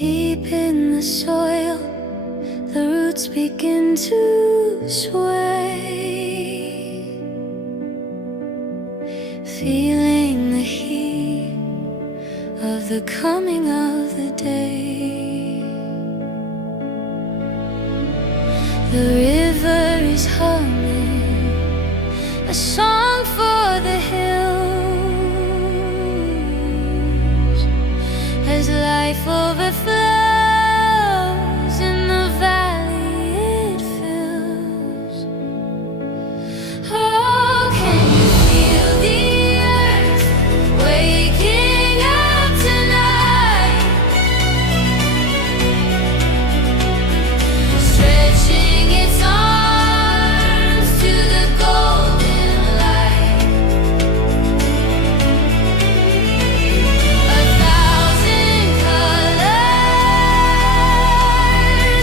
Deep in the soil, the roots begin to sway, feeling the heat of the coming of the day. The river is humming a song for the hills as life overflows in the valley it fills. Oh, can you feel the earth waking up tonight? Stretching its arms to the golden light. A thousand colors,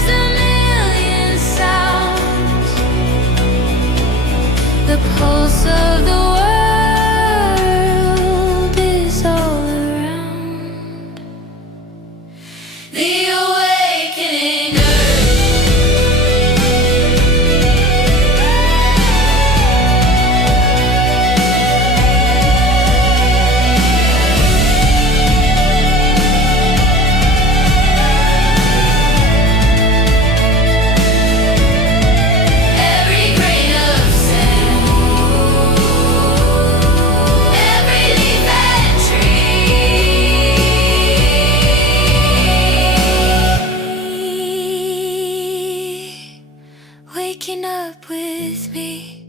a million sounds. The pulse of the world is all around. The awakening earth. Every grain of sand, every leaf and tree, waking up with me.